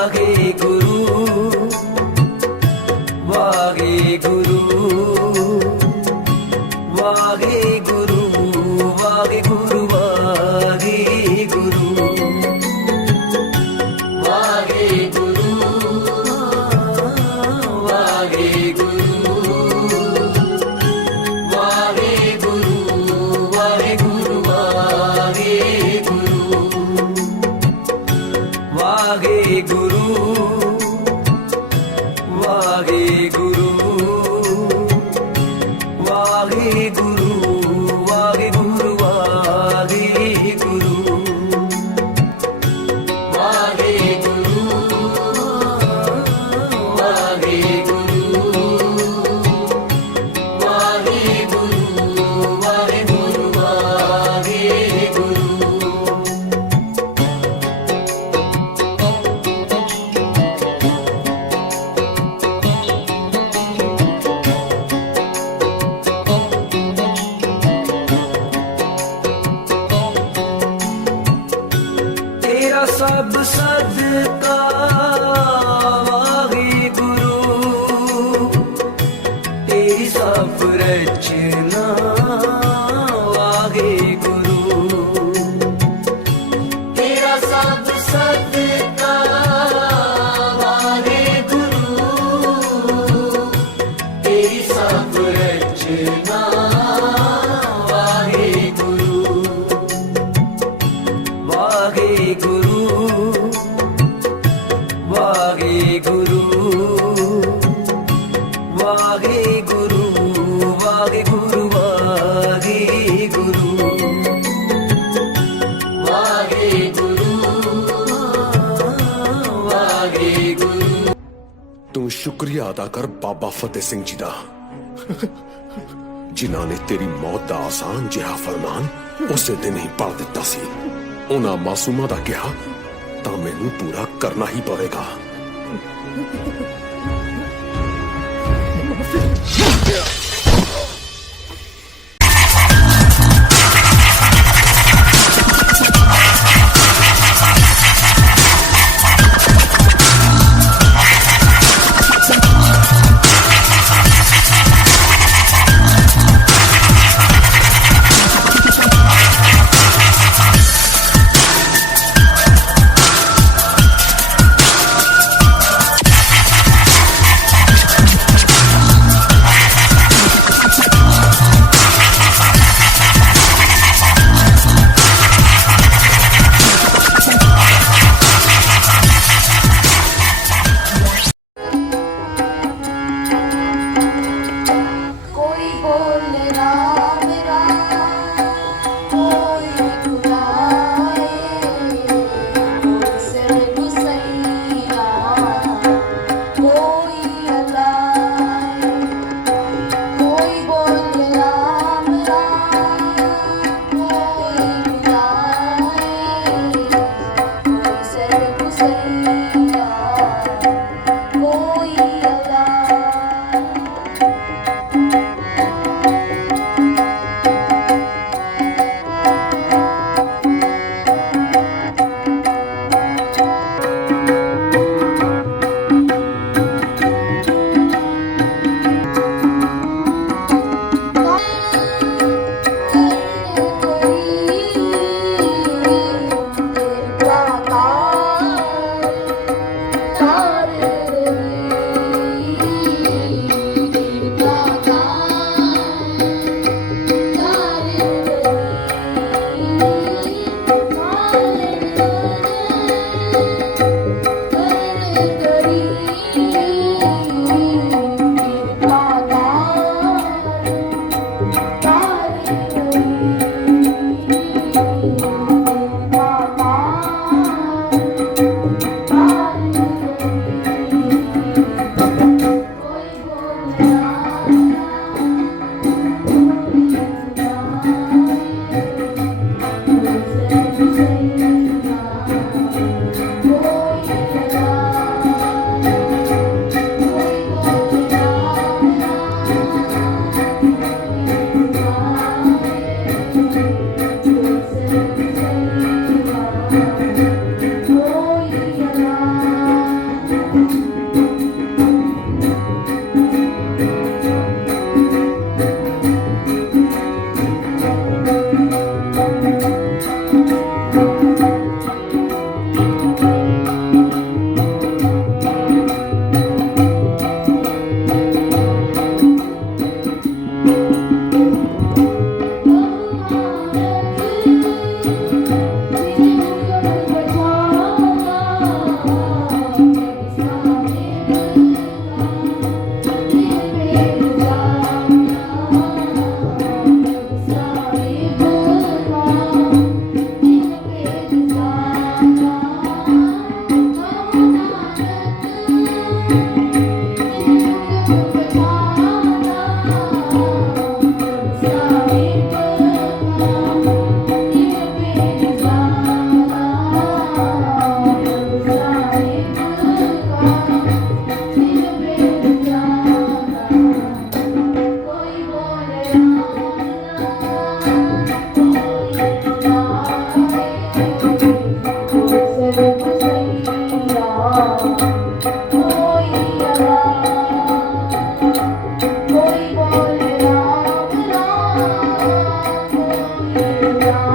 soirée. Waheguru Waheguru Waheguru Waheguru Waheguru Waheguru Waheguru ਤੂੰ ਸ਼ੁਕਰੀਆ ਅਦਾ ਕਰ ਬਾਬਾ ਫਤਿਹ ਸਿੰਘ ਜੀ ਦਾ। ਜਿਨ੍ਹਾਂ ਨੇ ਤੇਰੀ ਮੌਤ ਦਾ ਆਸਾਨ ਜਿਹਾ ਫਰਮਾਨ ਉਸੇ ਦਿਨ ਹੀ ਪੜ ਦਿੱਤਾ ਸੀ। ਉਹਨਾਂ ਮਾਸੂਮਾਂ ਦਾ ਕਿਹਾ ਤਾਂ ਮੈਨੂੰ ਪੂਰਾ ਕਰਨਾ ਹੀ ਪਵੇਗਾ।